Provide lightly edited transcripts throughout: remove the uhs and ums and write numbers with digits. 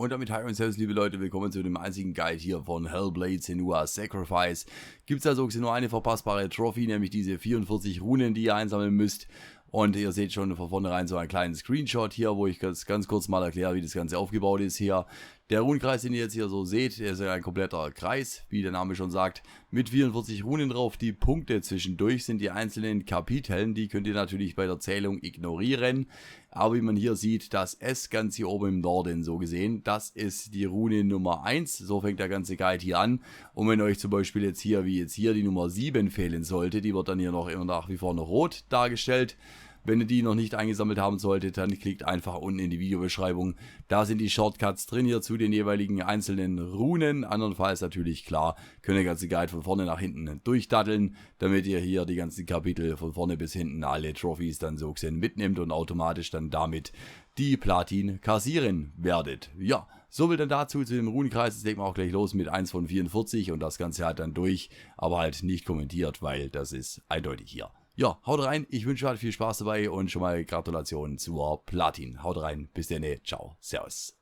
Und damit hi und servus, liebe Leute, willkommen zu dem einzigen Guide hier von Hellblade Senua Sacrifice. Gibt es also nur eine verpassbare Trophy, nämlich diese 44 Runen, die ihr einsammeln müsst. Und ihr seht schon von vornherein so einen kleinen Screenshot hier, wo ich ganz kurz mal erkläre, wie das Ganze aufgebaut ist hier. Der Runenkreis, den ihr jetzt hier so seht, der ist ein kompletter Kreis, wie der Name schon sagt, mit 44 Runen drauf. Die Punkte zwischendurch sind die einzelnen Kapiteln, die könnt ihr natürlich bei der Zählung ignorieren. Aber wie man hier sieht, das S ganz hier oben im Norden so gesehen, das ist die Rune Nummer 1. So fängt der ganze Guide hier an. Und wenn euch zum Beispiel jetzt hier, wie jetzt hier, die Nummer 7 fehlen sollte, die wird dann hier noch immer nach wie vor noch rot dargestellt. Wenn ihr die noch nicht eingesammelt haben solltet, dann klickt einfach unten in die Videobeschreibung. Da sind die Shortcuts drin hier zu den jeweiligen einzelnen Runen. Andernfalls natürlich klar, könnt ihr den ganzen Guide von vorne nach hinten durchdatteln, damit ihr hier die ganzen Kapitel von vorne bis hinten alle Trophys dann so gesehen mitnimmt und automatisch dann damit die Platin kassieren werdet. Ja, so viel dann dazu zu dem Runenkreis. Jetzt legen wir auch gleich los mit 1 von 44 und das Ganze halt dann durch, aber halt nicht kommentiert, weil das ist eindeutig hier. Ja, haut rein, ich wünsche euch viel Spaß dabei und schon mal Gratulation zur Platin. Haut rein, bis dann, ciao, servus.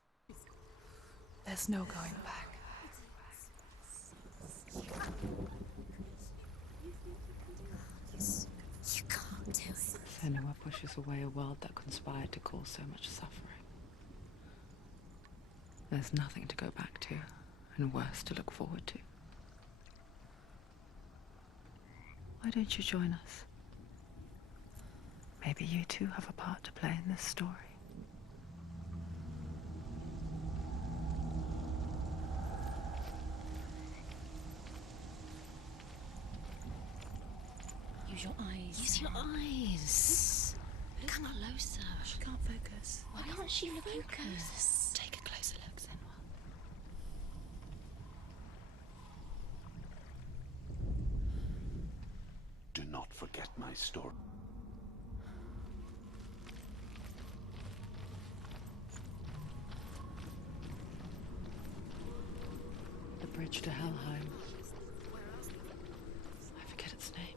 There's no going back. You can't do it. Senua pushes away a world that conspired to cause so much suffering. There's nothing to go back to, and worse to look forward to. Why don't you join us? Maybe you too have a part to play in this story. Use your eyes. Use your eyes. Come closer. She can't focus. Why can't she focus? Take a closer look, Senua. Do not forget my story. The bridge to Helheim. I forget its name.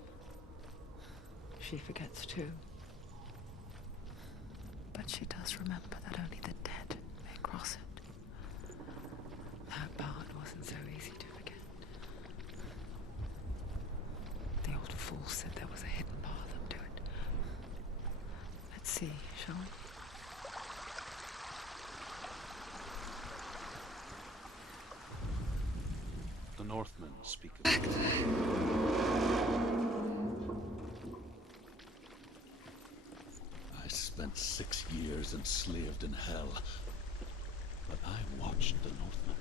She forgets too. But she does remember that only the dead may cross it. That bard wasn't so easy to forget. The old fool said there was a hidden path up to it. Let's see, shall we? The Northmen speak of I spent 6 years enslaved in hell, but I watched the Northmen,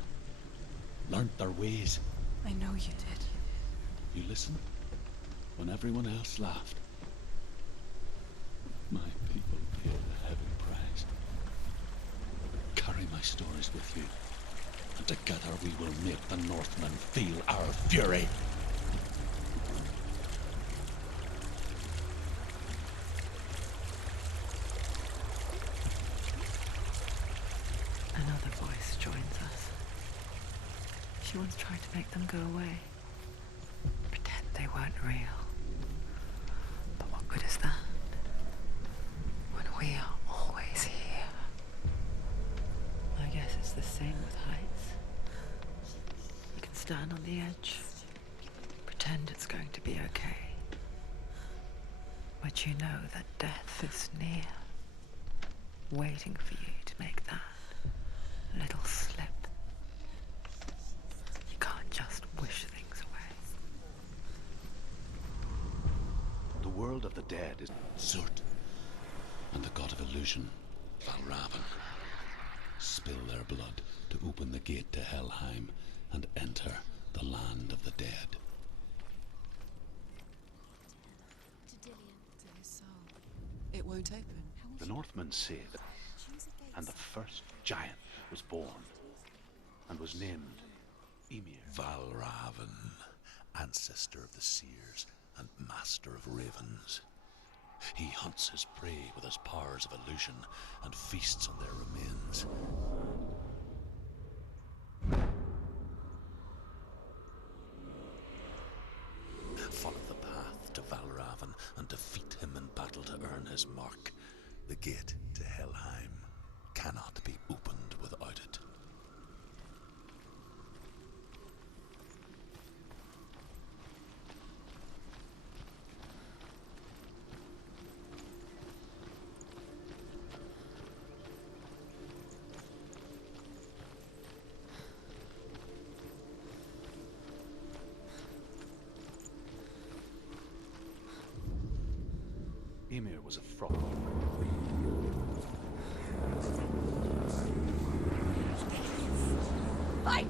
learnt their ways. I know you did. You listened when everyone else laughed. My people paid a heavy price. Carry my stories with you, and together we will make the Northmen feel our fury. Another voice joins us. She once tried to make them go away. Pretend they weren't real. But what good is that? When we are always here. I guess it's the same with heights. You can stand on the edge, pretend it's going to be okay. But you know that death is near, waiting for you to make that little slip. You can't just wish things away. The world of the dead is Zurt, and the god of illusion, Valravan, spill their blood to open the gate to Helheim and enter the land of the dead. It won't open. The Northmen say that, and the first giant was born, and was named Ymir. Valravan, ancestor of the seers and master of ravens. He hunts his prey with his powers of illusion and feasts on their remains. Follow the path to Valravan and defeat him in battle to earn his mark. The gate to Helheim cannot be opened without it. Ymir was a fraud. Fight!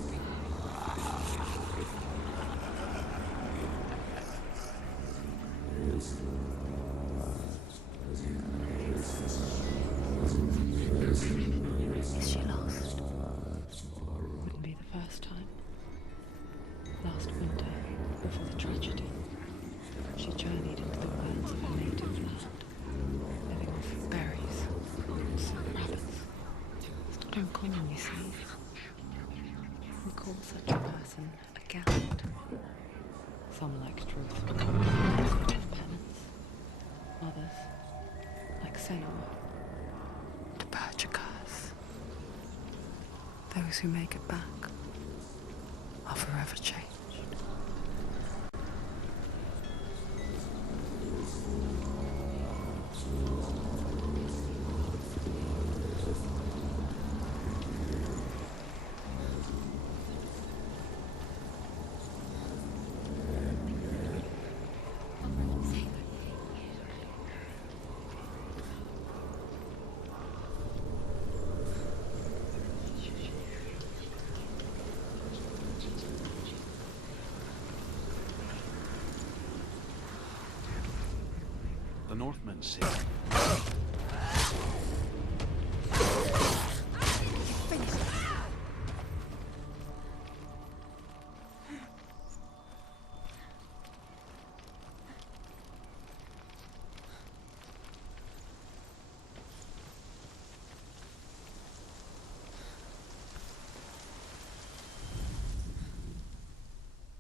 Is she lost? Wouldn't be the first time. Last winter, before the tragedy, she journeyed into the wilds of her native land, living off berries, roots, and rabbits. It's not uncommon, you see. We call such a person a gallant. Some like truth and penance. Others, like Senua, the Berserkers. Those who make it back are forever changed.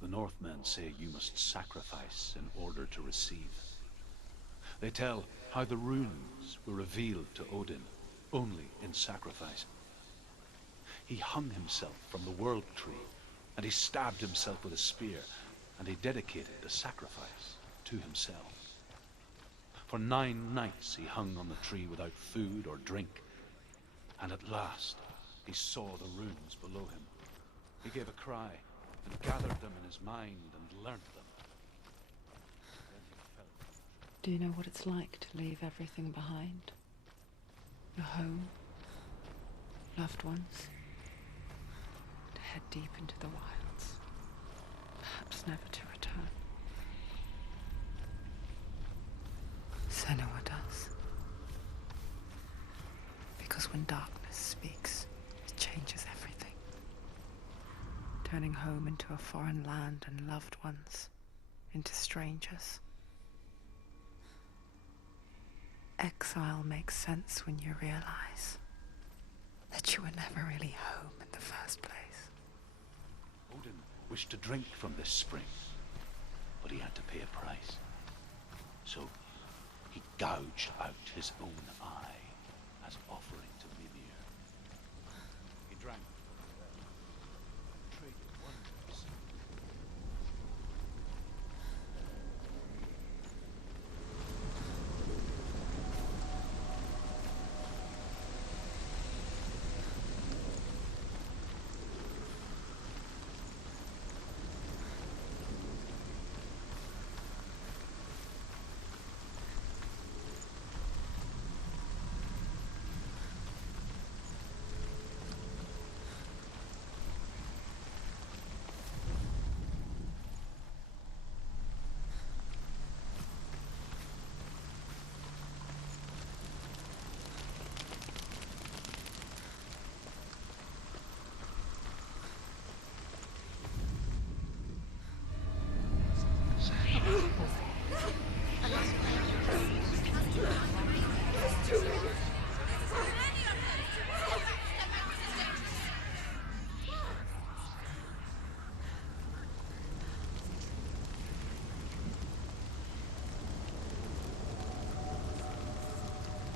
The Northmen say you must sacrifice in order to receive. They tell how the runes were revealed to Odin only in sacrifice. He hung himself from the world tree, and he stabbed himself with a spear, and he dedicated the sacrifice to himself. For 9 nights he hung on the tree without food or drink, and at last he saw the runes below him. He gave a cry and gathered them in his mind and learnt them. Then he felt. Do you know what it's like to leave everything behind? Your home, loved ones, to head deep into the wilds, perhaps never to return. Senua does. Because when darkness speaks, it changes everything. Turning home into a foreign land and loved ones into strangers. Exile makes sense when you realize that you were never really home in the first place. Odin wished to drink from this spring, but he had to pay a price. So he gouged out his own eye as offering to Mimir. He drank from the well, traded wonders.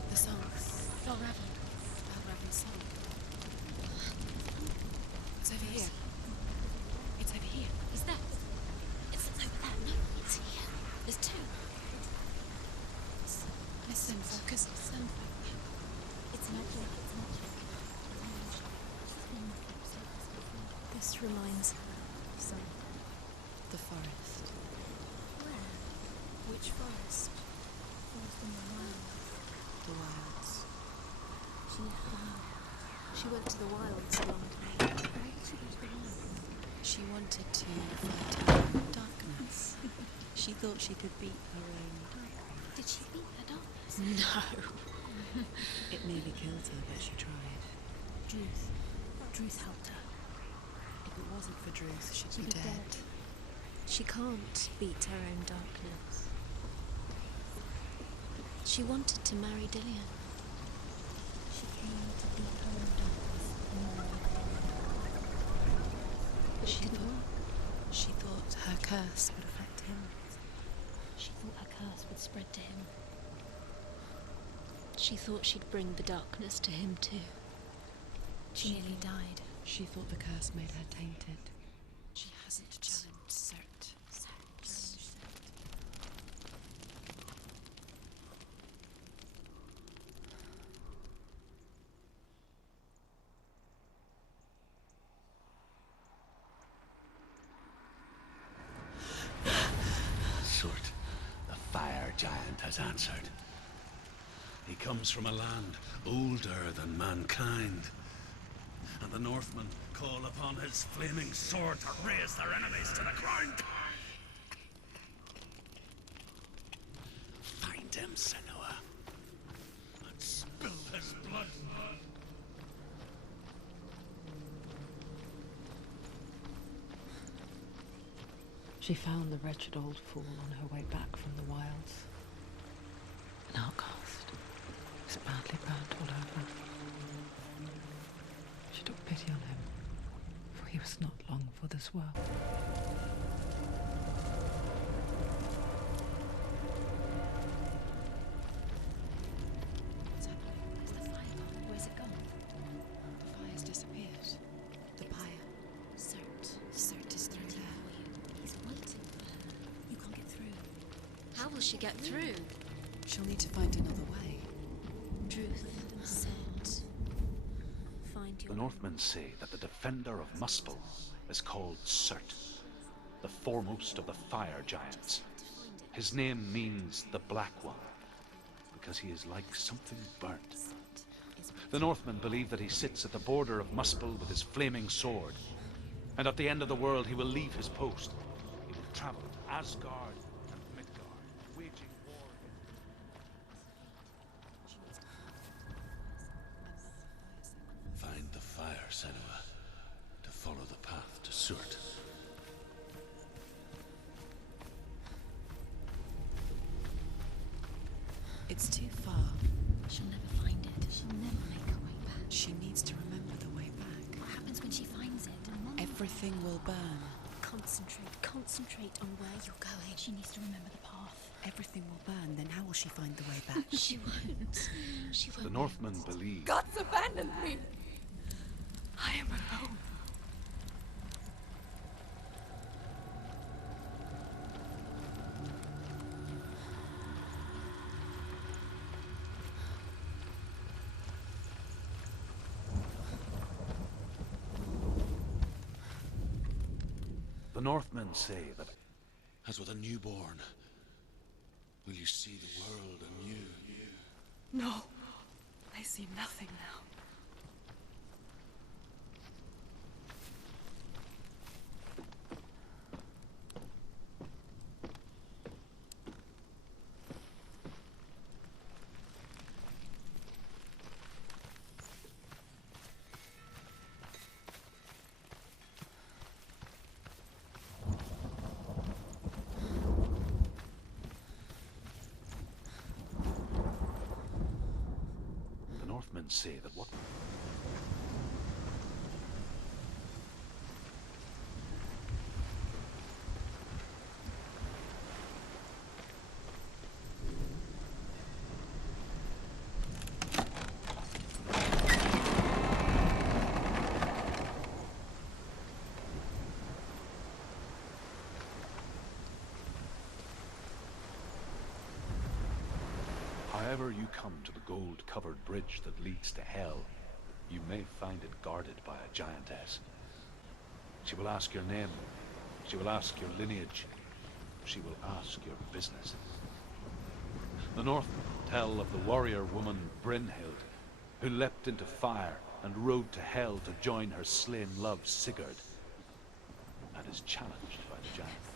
The song. Valravan's song. It's over here. It's over here. Is that? It's over there. No, it's here. There's 2. Listen, focus. Listen. It's magic. This reminds her of something. The forest. Where? Which forest? Forest The wilds. She went to the wilds along the way. Why did she go to the wilds? She wanted to fight her own darkness. She thought she could beat her own darkness. Did she beat her darkness? No. It nearly killed her, but she tried. Druth helped her. If it wasn't for Druth, she'd She'd be be dead. dead. She can't beat her own darkness. She wanted to marry Dillian. She came to beat her own darkness. But it didn't work. She thought her curse would affect him. She thought her curse would spread to him. She thought she'd bring the darkness to him too. She nearly died. She thought the curse made her tainted. She hasn't challenged Cert. Surt, the fire giant, has answered. He comes from a land older than mankind, and the Northmen call upon his flaming sword to raise their enemies to the ground. Find him, Senua, and spill his blood. She found the wretched old fool on her way back from the wilds. An outcast. He was badly burnt all over. She took pity on him, for he was not long for this world. What's happening? Where's the fire gone? Where's it gone? The fire's disappeared. The pyre. Cert is through there. He's waiting for her. You can't get through. How will she get through? She'll need to find another way. Druth said, find your The Northmen say that the defender of Muspel is called Cert, the foremost of the fire giants. His name means the Black One, because he is like something burnt. The Northmen believe that he sits at the border of Muspel with his flaming sword, and at the end of the world he will leave his post. He will travel to Asgard and Midgard, waging war against... Find the fire, Senua, to follow the path to Surt. It's too far. She'll never find it. She'll never make her way back. She needs to remember the way back. What happens when she finds it? Everything will burn. Concentrate on where you're going. She needs to remember the path. Everything will burn, then how will she find the way back? She won't. She won't. The Northmen believe God's abandoned me. I am alone. The Northmen say that As with a newborn, will you see the world anew? No, I see nothing now. the Northmen say that what However you come to the gold-covered bridge that leads to Hell, you may find it guarded by a giantess. She will ask your name, she will ask your lineage, she will ask your business. The Northmen tell of the warrior woman Brynhild, who leapt into fire and rode to hell to join her slain love Sigurd, and is challenged by the giants.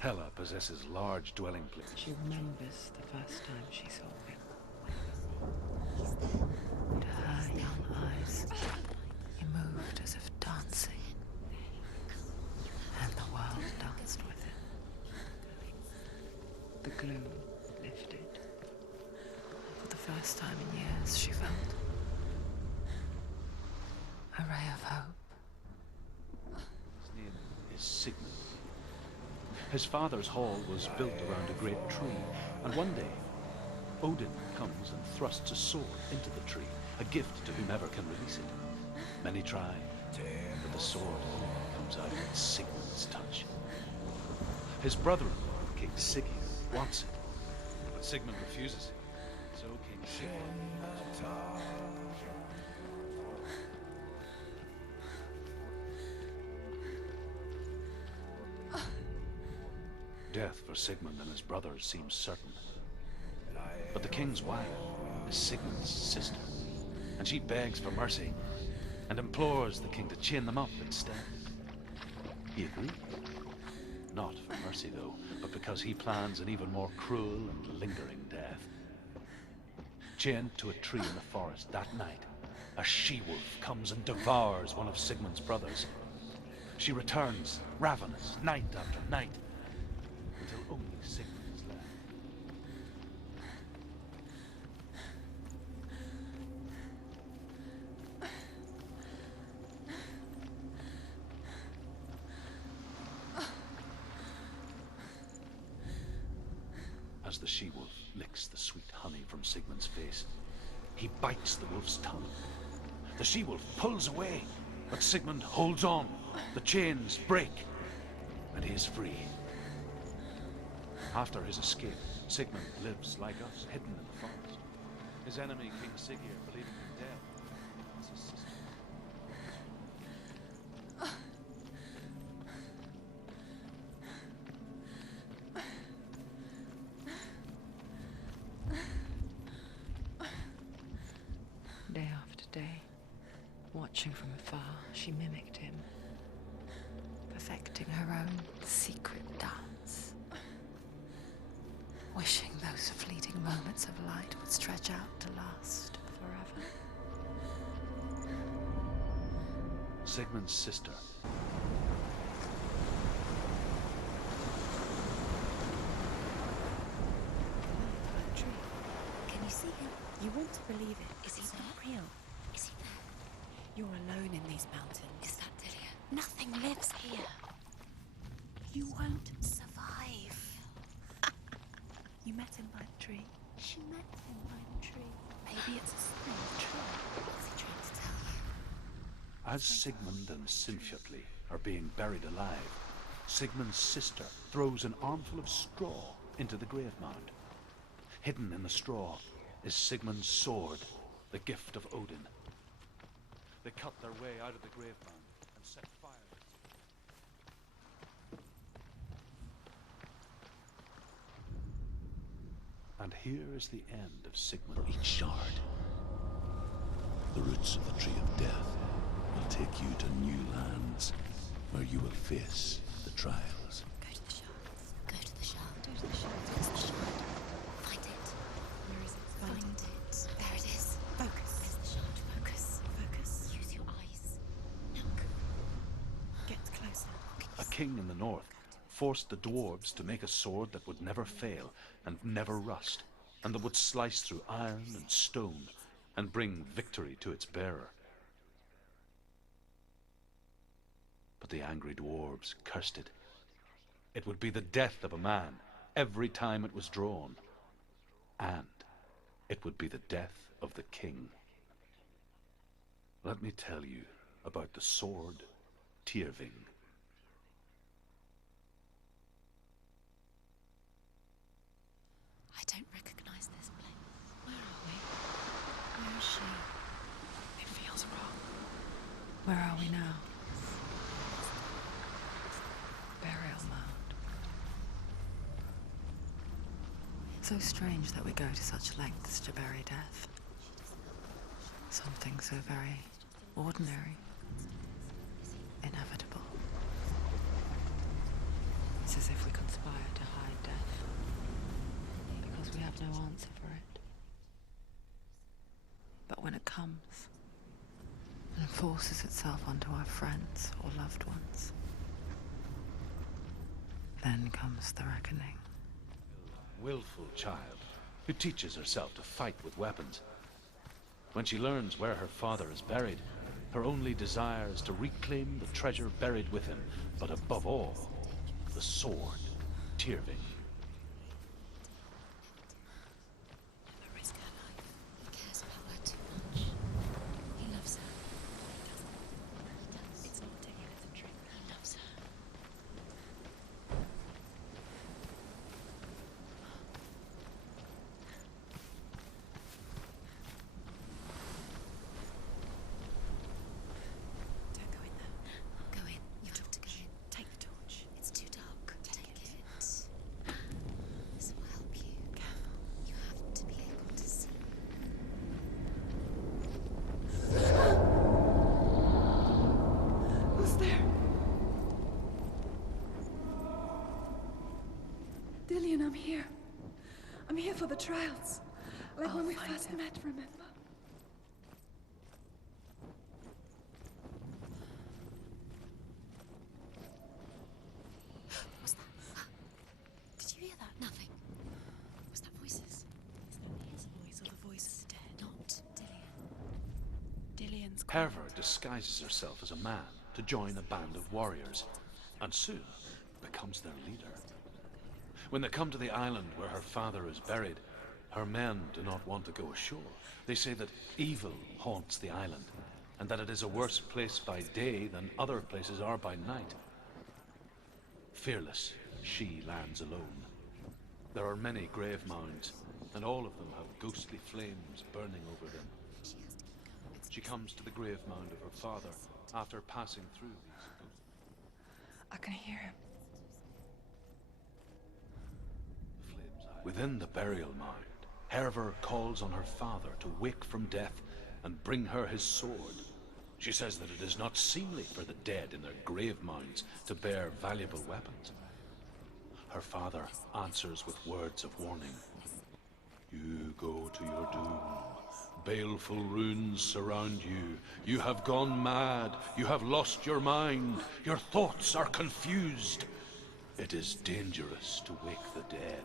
Hela possesses large dwelling places. She remembers the first time she saw him. To her young eyes, he moved as if dancing, and the world danced with him. The gloom lifted. For the first time in years, she felt a ray of hope. His name is Sigmund. His father's hall was built around a great tree, and one day, Odin comes and thrusts a sword into the tree, a gift to whomever can release it. Many try, but the sword only comes out with Sigmund's touch. His brother-in-law, King Sigurd, wants it, but Sigmund refuses it. So King Sigurd... Death for Sigmund and his brothers seems certain. But the king's wife is Sigmund's sister, and she begs for mercy and implores the king to chain them up instead. He agrees. Not for mercy, though, but because he plans an even more cruel and lingering death. Chained to a tree in the forest that night, a she-wolf comes and devours one of Sigmund's brothers. She returns, ravenous, night after night, until only Sigmund is left. As the she-wolf licks the sweet honey from Sigmund's face, he bites the wolf's tongue. The she-wolf pulls away, but Sigmund holds on. The chains break, and he is free. After his escape, Sigmund lives like us, hidden in the forest. His enemy, King Sigurd, believing him dead, as his sister. Day after day, watching from afar, she mimicked him, perfecting her own secret dance. Wishing those fleeting moments of light would stretch out to last forever. Sigmund's sister. Can you see him? You want to believe it. Is he not real? Is he there? You're alone in these mountains. Is that Dillian? Nothing lives here. You won't survive. You met him by the tree. She met him by the tree. Maybe it's a sign of the tree. What's he trying to tell you? As Sigmund and Sinfjotli are being buried alive, Sigmund's sister throws an armful of straw into the grave mound. Hidden in the straw is Sigmund's sword, the gift of Odin. They cut their way out of the grave mound and set fire to it. And here is the end of Sigmund. Each shard, the roots of the tree of death, will take you to new lands where you will face the trials. Go to the shards. Go to the shard. Go to the shard. Where's the shard? Find it. Where is it? Find it. There it is. Focus. Where's the shard? Focus. king in the north forced the dwarves to make a sword that would never fail and never rust, and that would slice through iron and stone and bring victory to its bearer. But the angry dwarves cursed it. It would be the death of a man every time it was drawn, and it would be the death of the king. Let me tell you about the sword Tyrving. I don't recognize this place. Where are we? Where is she? It feels wrong. Where are we now? Burial mound. So strange that we go to such lengths to bury death. Something so very ordinary, inevitable. It's as if we conspire to hide death, because we have no answer for it. But when it comes, and forces itself onto our friends or loved ones, then comes the reckoning. Willful child who teaches herself to fight with weapons. When she learns where her father is buried, her only desire is to reclaim the treasure buried with him, but above all, the sword, Tyrving. Never risk her life. He cares about her too much. He loves her. He does. It's not taking her the trick. He loves her. Don't go in there. Go in. You have to go in. Take the torch. It's too dark. Take it. This will help you. Careful. You have to be able to see. Who's there? Dillian, I'm here. I'm here for the trials. Like I'll when we find first him. met, remember? What's that? Did you hear that? Nothing. Was that voices? Is that his voice or the voice of the dead? Not Dillian. Dillian's Herver disguises herself as a man to join a band of warriors, and soon becomes their leader. When they come to the island where her father is buried, her men do not want to go ashore. They say that evil haunts the island, and that it is a worse place by day than other places are by night. Fearless, she lands alone. There are many grave mounds, and all of them have ghostly flames burning over them. She comes to the grave mound of her father after passing through these ghostly I can hear him. flames. Within the burial mound, Herver calls on her father to wake from death and bring her his sword. She says that it is not seemly for the dead in their grave mounds to bear valuable weapons. Her father answers with words of warning. You go to your doom. Baleful runes surround you. You have gone mad. You have lost your mind. Your thoughts are confused. It is dangerous to wake the dead.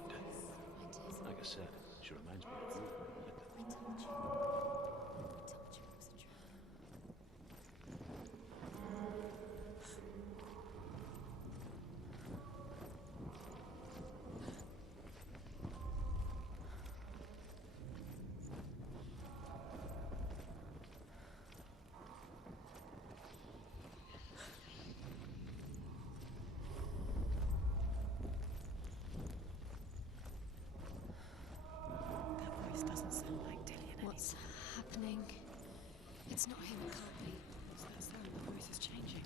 Like I said, she reminds me of you. That voice doesn't sound like Dillian What's happening? It's not him, it can't be. Does that sound the voice is changing?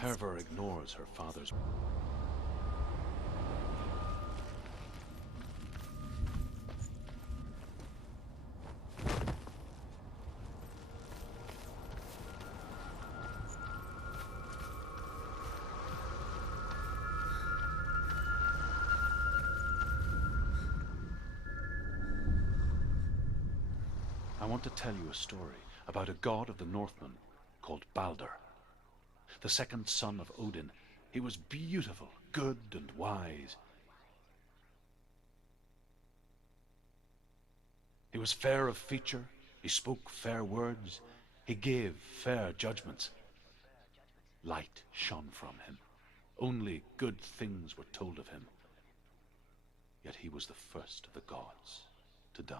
Herver ignores her father's. I want to tell you a story about a god of the Northmen called Balder. the second son of Odin. He was beautiful, good, and wise. He was fair of feature, he spoke fair words, he gave fair judgments. Light shone from him. Only good things were told of him. Yet he was the first of the gods to die.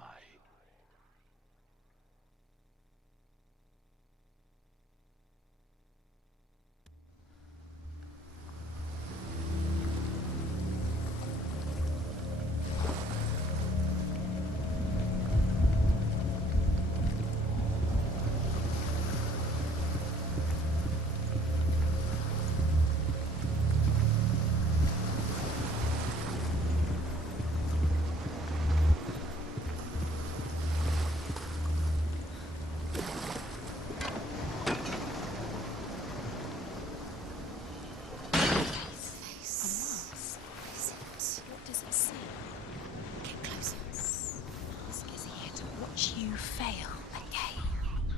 You fail again.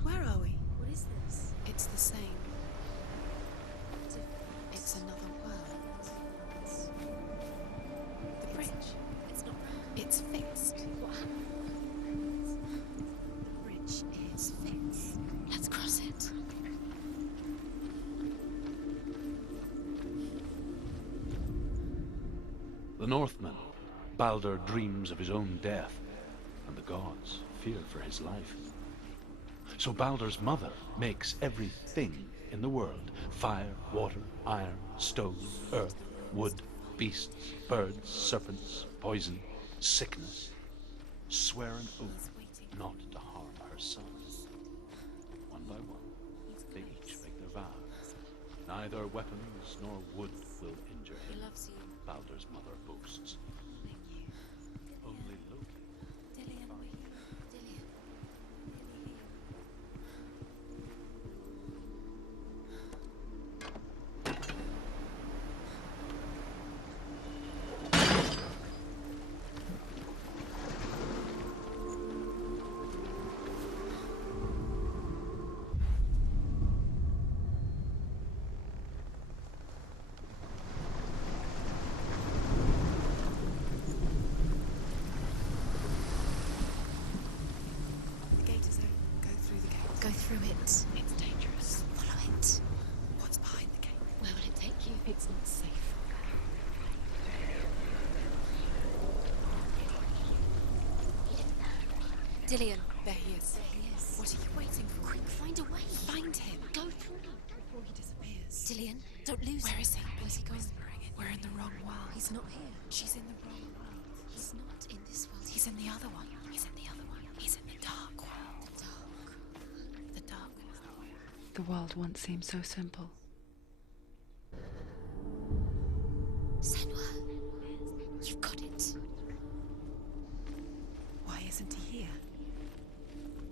Where are we? What is this? It's the same. It's another world. The bridge. It's not round. It's fixed. What happened? The bridge is fixed. Let's cross it. The Northman, Baldur, dreams of his own death, and the gods fear for his life. So Baldur's mother makes everything in the world: fire, water, iron, stone, earth, wood, beasts, birds, serpents, poison, sickness, swear an oath not to harm her sons. One by one, they each make their vows. Neither weapons nor wood will injure him. He loves you. Baldur's mother boasts. Only Loki. Dillian, we're here. Dillian. Dilly here. The gate is open. Go through the gate. Go through it. It's dangerous. Follow it. What's behind the gate? Where will it take you? It's not safe. Dillian. There he is. There he is. What are you waiting for? Quick, find a way. Find him. Go through. Before he disappears. Dillian, don't lose Where him. is he? Where's he gone? Whispering in We're your in ear. the wrong world. He's not here. She's in the wrong world. He's not in this world. He's in the other one. He's in the other one. He's in the dark world. the dark. The dark world. The world once seemed so simple. Senua, you've got it. Why isn't he here?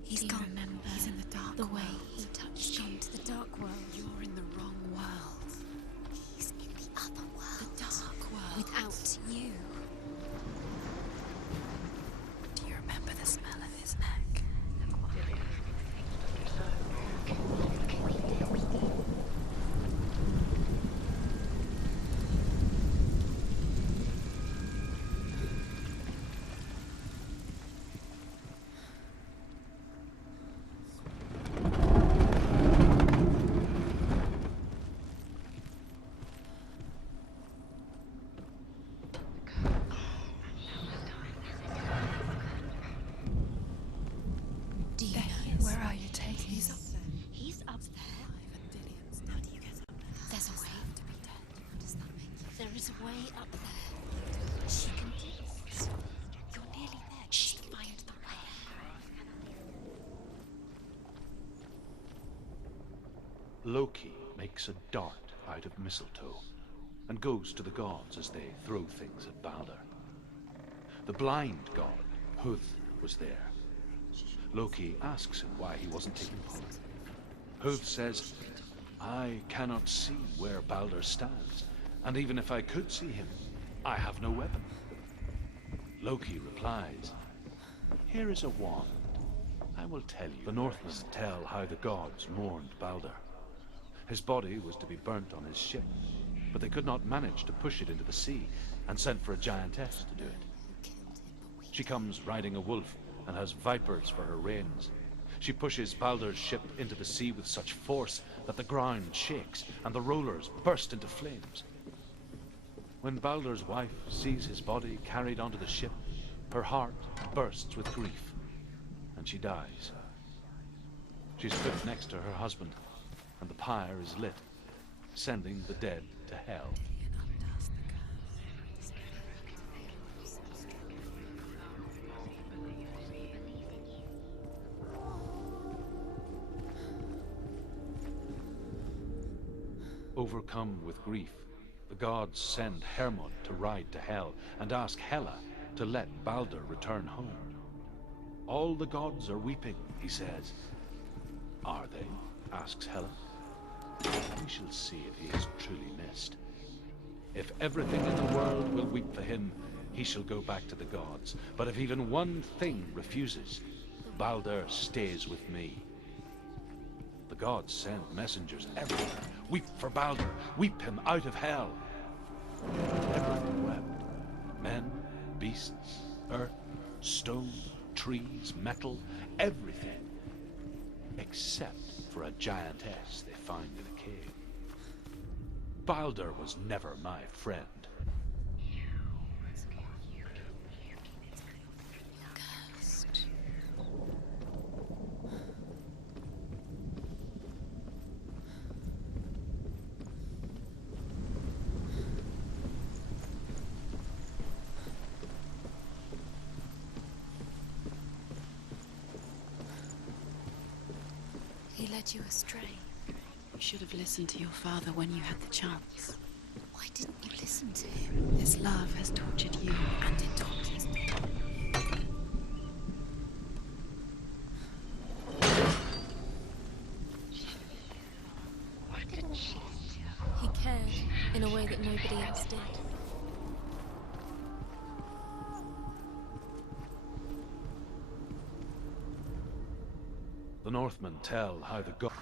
He's Do you gone. remember He's in the dark the world. way he touched you? To the dark world. You're in the wrong world. He's in the other world. The dark world. Without you. Do you remember the smell of his neck? Do you There know? he is. Where are you taking He's up there. He's up there. Ivan Dillian's. How do you get up there? There's a way. To be dead. What does that make you? There is a way up there. She can do it. You're nearly there. She can find the way. Loki makes a dart out of mistletoe and goes to the gods as they throw things at Baldur. The blind god, Huth, was there. Loki asks him why he wasn't taking part. Huth says, "I cannot see where Baldur stands, and even if I could see him, I have no weapon." Loki replies, "Here is a wand. I will tell you." The Northmen tell how the gods mourned Baldur. His body was to be burnt on his ship, but they could not manage to push it into the sea, and sent for a giantess to do it. She comes riding a wolf and has vipers for her reins. She pushes Baldur's ship into the sea with such force that the ground shakes and the rollers burst into flames. When Baldur's wife sees his body carried onto the ship, her heart bursts with grief, and she dies. She's put next to her husband, and the pyre is lit, sending the dead to hell. Overcome with grief, the gods send Hermod to ride to hell and ask Hela to let Baldur return home. All the gods are weeping, he says. Are they? Asks Hela. We shall see if he is truly missed. If everything in the world will weep for him, he shall go back to the gods. But if even one thing refuses, Baldur stays with me. The gods send messengers everywhere. Weep for Baldur. Weep him out of hell. Everything wept. Men, beasts, earth, stone, trees, metal, everything. Except for a giantess they find in a cave. Baldur was never my friend. He led you astray. You should have listened to your father when you had the chance. Why didn't you listen to him? His love has tortured you, And it tortures me. He cared in a way that nobody else did. The Northmen tell how the gods...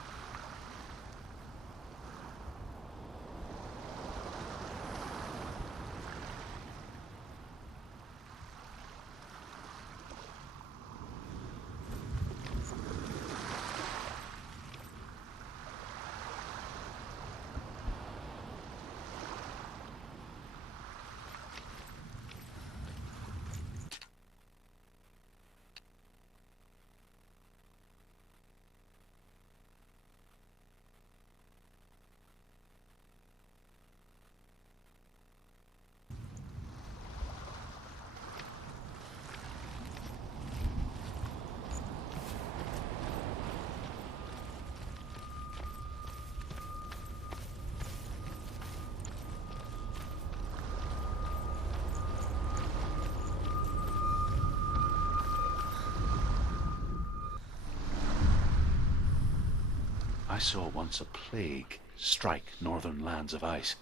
I saw once a plague strike northern lands of ice.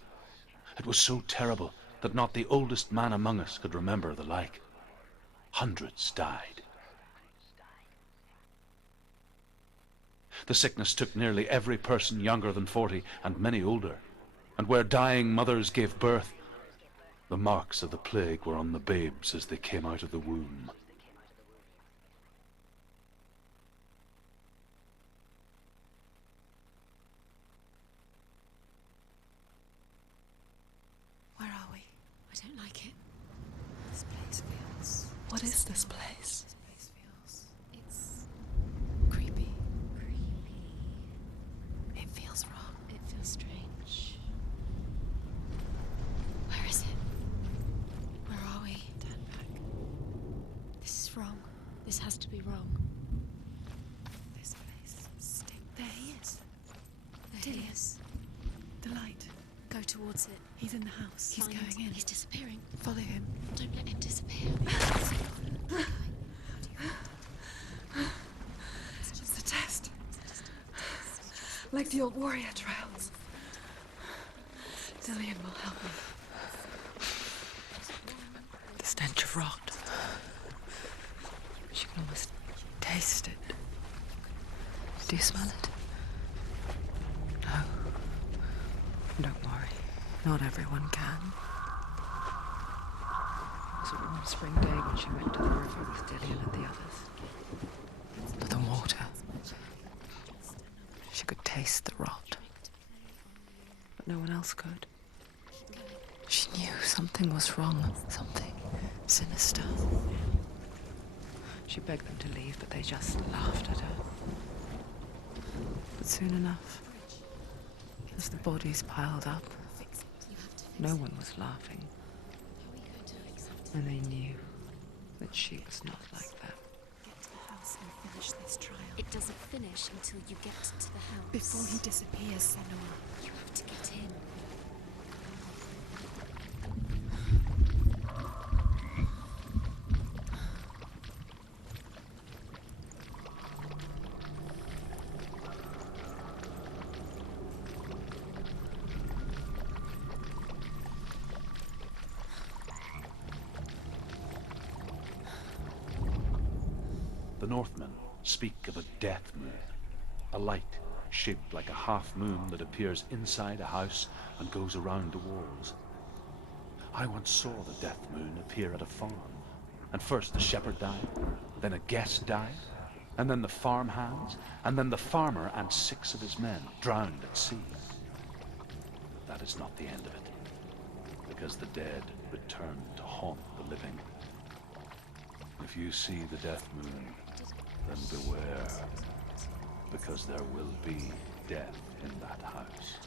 It was so terrible that not the oldest man among us could remember the like. Hundreds died. The sickness took nearly every person younger than 40 and many older. And where dying mothers gave birth, the marks of the plague were on the babes as they came out of the womb. Where are we? I don't like it. This place feels... What is this place? This place feels... It's... creepy. It feels wrong. It feels strange. Where is it? Where are we? Turn back. This is wrong. This has to be wrong. This place stinks. There he is. There he is. The light. Go towards it. He's in the house. He's Find- going in. He's disappearing. Follow him. Don't let him disappear. It's a test. Like the old warrior trials. Dillian will help me. The stench of rot. She can almost taste it. Do you smell it? No. Don't worry, not everyone can. It was a warm spring day when she went to the river with Dillian and the others. For the water. She could taste the rot. But no one else could. She knew something was wrong, something sinister. She begged them to leave, but they just laughed at her. But soon enough, as the bodies piled up, no one was laughing. And they knew that she was not like that. Get to the house and finish this trial. It doesn't finish until you get to the house. Before he disappears, Senua. You have to get in. The Northmen speak of a death moon, a light shaped like a half moon that appears inside a house and goes around the walls. I once saw the death moon appear at a farm, and first the shepherd died, then a guest died, and then the farm hands, and then the farmer and 6 of his men drowned at sea. That is not the end of it, because the dead return to haunt the living. If you see the death moon, then beware, because there will be death in that house.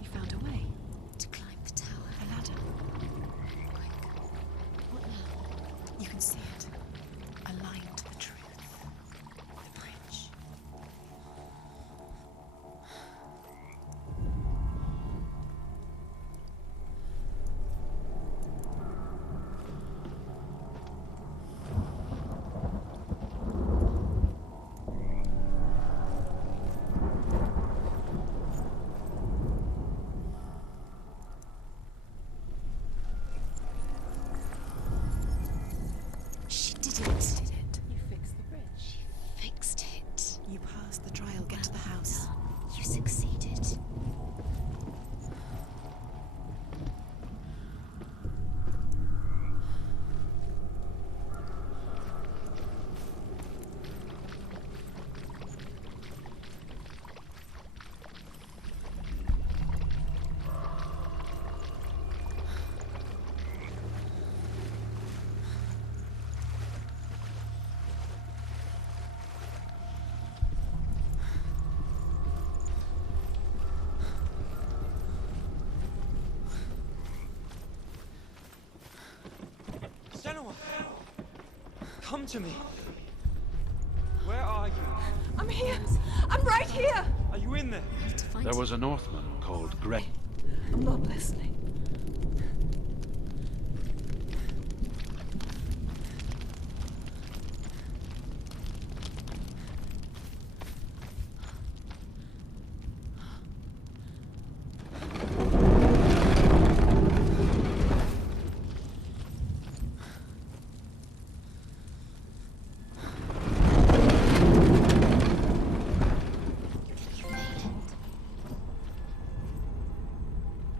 You found a way To climb the tower. a ladder. Quick. What now? You can see it. Aligned to the truth. The bridge. She did You it. did it. You fixed the bridge. Fixed it. You passed the trial. Get to the house. You succeeded. Senua! Come to me! Where are you? I'm here! I'm right here! Are you in there? To find There was a Northman called Greg. I'm not listening.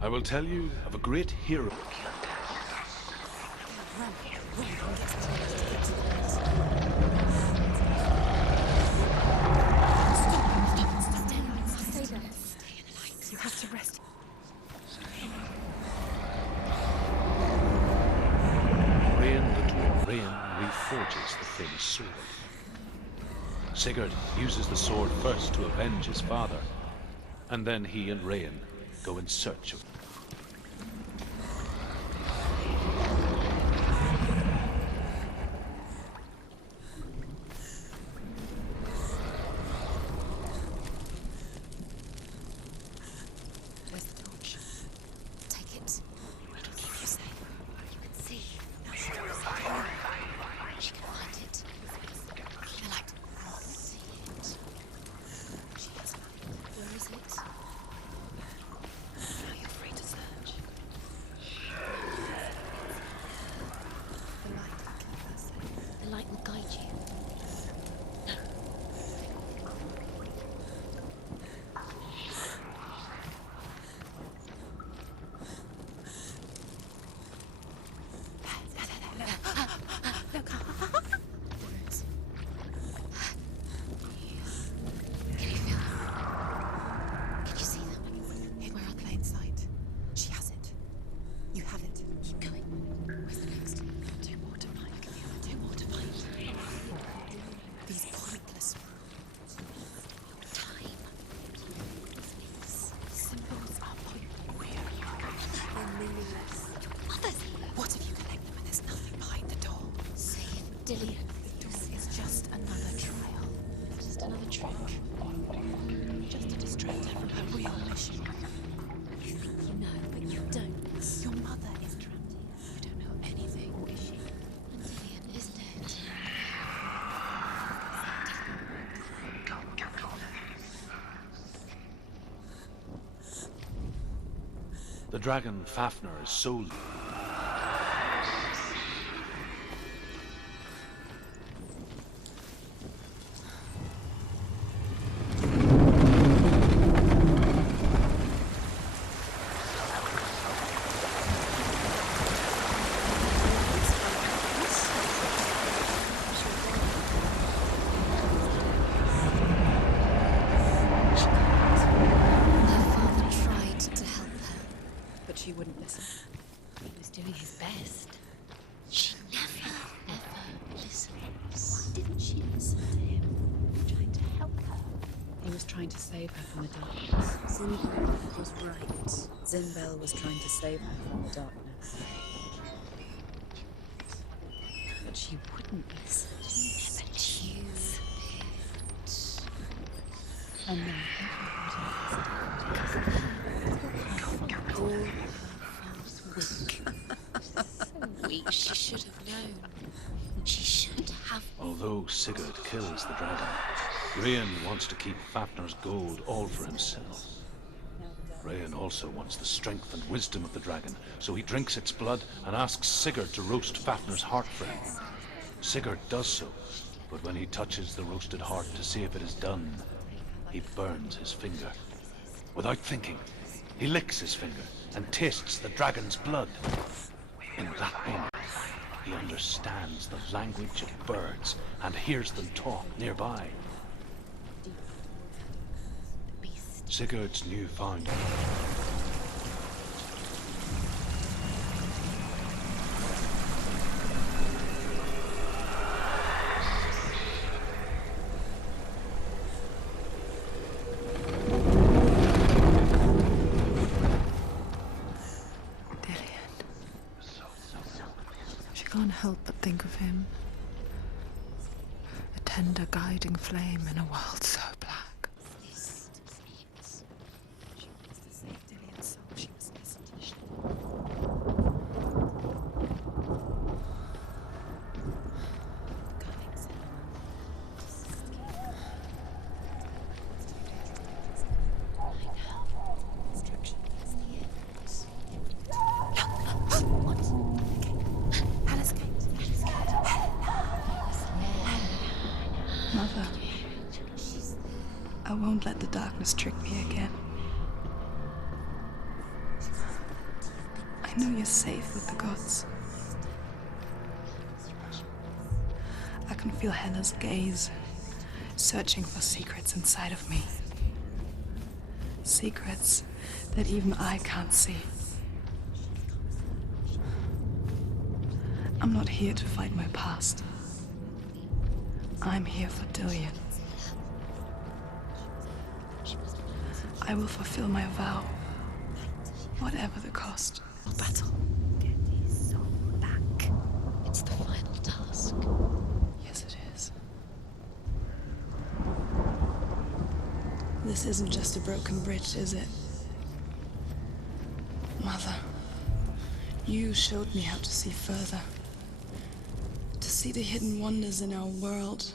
I will tell you of a great hero. You have to rest. Rain the dwarf. Rain reforges the famous sword. Sigurd uses the sword first to avenge his father, and then he and Rain go in search of... Where's the torch? Take it. It'll keep you safe. You can see. She can find it. The light. See it. She has light. Where is it? Are you afraid to Just to distract her from her real mission. You think you know, but you don't. Your mother is trapped here. You don't know anything, is she? Dillian is dead. The dragon Fafnir is so... She wouldn't listen. He was doing his best. She never, ever listens. Why didn't she listen to him? Trying to help her. He was trying to save her from the darkness. Zinbel was right. Zinbel was trying to save her from the darkness. But she wouldn't listen. She never choose it. And now all her faults weak. Weak. She should have known. She should have. Although Sigurd kills the dragon, Rain wants to keep Fafnir's gold all for himself. Rain also wants the strength and wisdom of the dragon, so he drinks its blood and asks Sigurd to roast Fafnir's heart for him. Sigurd does so, but when he touches the roasted heart to see if it is done, he burns his finger. Without thinking, he licks his finger and tastes the dragon's blood. In that moment, he understands the language of birds and hears them talk nearby. Sigurd's newfound. Can't help but think of him. A tender guiding flame in a world so black. She wants to save Dillian's soul. She must listen to him. Mother, I won't let the darkness trick me again. I know you're safe with the gods. I can feel Hela's gaze, searching for secrets inside of me. Secrets that even I can't see. I'm not here to fight my past. I'm here for Dillian. I will fulfill my vow, whatever the cost. Battle. Get his soul back. It's the final task. Yes, it is. This isn't just a broken bridge, is it? Mother, you showed me how to see further. To see the hidden wonders in our world.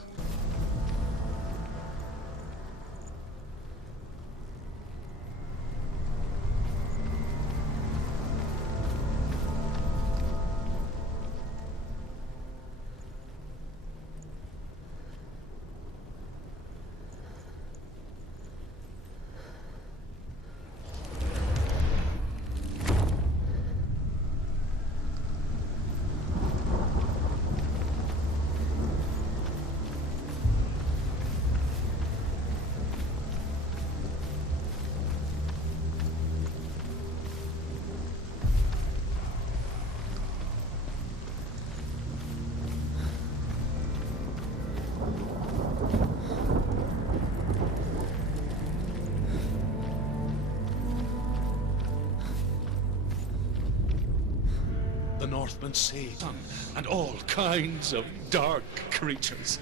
The Northmen say sun and all kinds of dark creatures.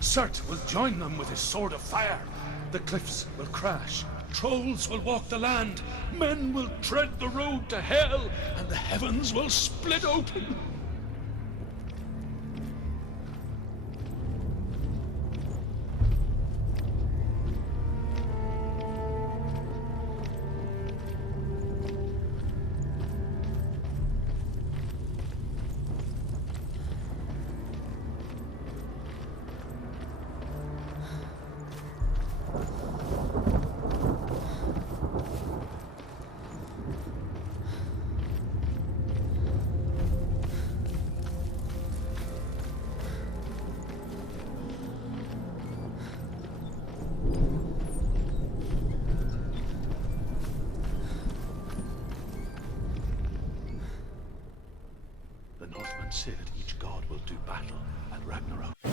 Surt will join them with his sword of fire. The cliffs will crash. Trolls will walk the land. Men will tread the road to hell, and the heavens will split open. The Northmen said each god will do battle at Ragnarok.